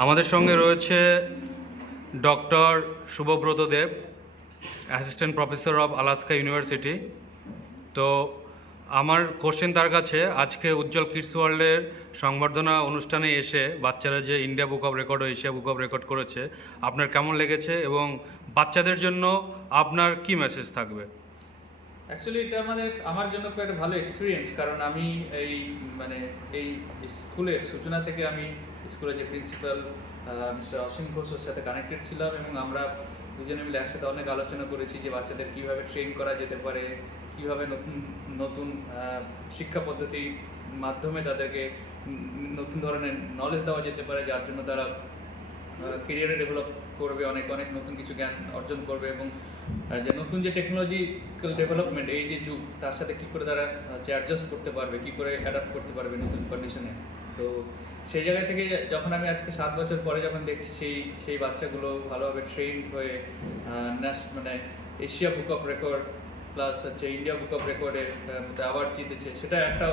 আমাদের সঙ্গে রয়েছে doctor Shubhabrata Deb, assistant professor of Alaska university. তো আমার কোশ্চেন তার কাছে, আজকে উজ্জ্বল কিডস ওয়ার্ল্ডের সংবর্ধনা অনুষ্ঠানে এসে বাচ্চারা যে ইন্ডিয়া বুক অফ রেকর্ড ও এশিয়া বুক অফ রেকর্ড করেছে, আপনার কেমন লেগেছে এবং বাচ্চাদের জন্য আপনার কি মেসেজ থাকবে? অ্যাকচুয়ালি এটা আমার জন্য খুব একটা ভালো এক্সপিরিয়েন্স, কারণ আমি এই স্কুলের সূচনা থেকে আমি স্কুলের যে প্রিন্সিপাল মিস্টার অসীম ঘোষের সাথে কানেক্টেড ছিলাম, এবং আমরা দুজনে মিলে একসাথে অনেক আলোচনা করেছি যে বাচ্চাদের কীভাবে ট্রেন করা যেতে পারে, কীভাবে নতুন নতুন শিক্ষা পদ্ধতির মাধ্যমে তাদেরকে নতুন ধরনের নলেজ দেওয়া যেতে পারে, যার জন্য তারা কেরিয়ারে ডেভেলপ করবে, অনেক অনেক নতুন কিছু জ্ঞান অর্জন করবে, এবং যে নতুন যে টেকনোলজিক্যাল ডেভেলপমেন্ট, এই যে যুগ, তার সাথে কী করে তারা অ্যাডজাস্ট করতে পারবে, কী করে অ্যাডাপ্ট করতে পারবে নতুন কন্ডিশনে। তো সেই জায়গা থেকে যখন আমি আজকে 7 বছর পরে যখন দেখছি সেই বাচ্চাগুলো ভালোভাবে ট্রেন হয়ে Asia book of record plus হচ্ছে ইন্ডিয়া বুক অফ রেকর্ডে অ্যাওয়ার্ড জিতেছে, সেটা একটা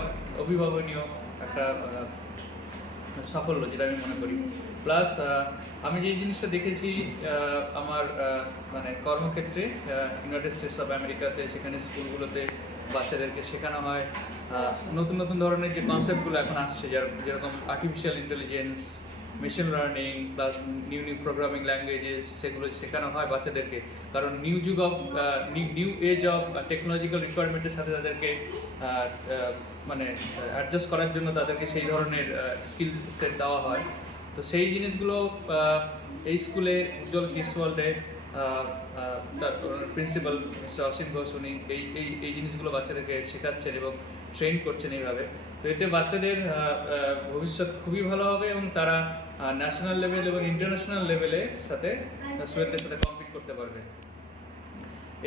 অভিভাবনীয় একটা সাফল্য, যেটা আমি মনে করি। প্লাস আমি যে জিনিসটা দেখেছি আমার কর্মক্ষেত্রে ইউনাইটেড স্টেটস অফ আমেরিকাতে, সেখানে স্কুলগুলোতে বাচ্চাদেরকে শেখানো হয় নতুন নতুন ধরনের যে কনসেপ্টগুলো এখন আসছে, যেরকম artificial intelligence, machine learning plus new programming languages, সেগুলো শেখানো হয় বাচ্চাদেরকে। কারণ নিউ এজ অফ টেকনোলজিক্যাল রিকোয়ারমেন্টের সাথে তাদেরকে অ্যাডজাস্ট করার জন্য তাদেরকে সেই ধরনের স্কিল সেট দেওয়া হয়। তো সেই জিনিসগুলো এই স্কুলে উজ্জ্বল কিডস ওয়ার্ল্ডে তার প্রিন্সিপাল মিস্টার অসীম ঘোষ, উনি এই জিনিসগুলো বাচ্চাদেরকে শেখাচ্ছেন এবং ট্রেন করছেন এইভাবে। তো এতে বাচ্চাদের ভবিষ্যৎ খুবই ভালো হবে, এবং তারা ন্যাশনাল লেভেল এবং ইন্টারন্যাশনাল লেভেলে স্টুডেন্টদের সাথে কম্পিট করতে পারবে।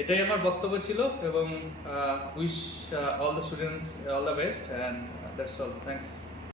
এটাই আমার বক্তব্য ছিল, এবং wish all the students all the best, and that's all. Thanks.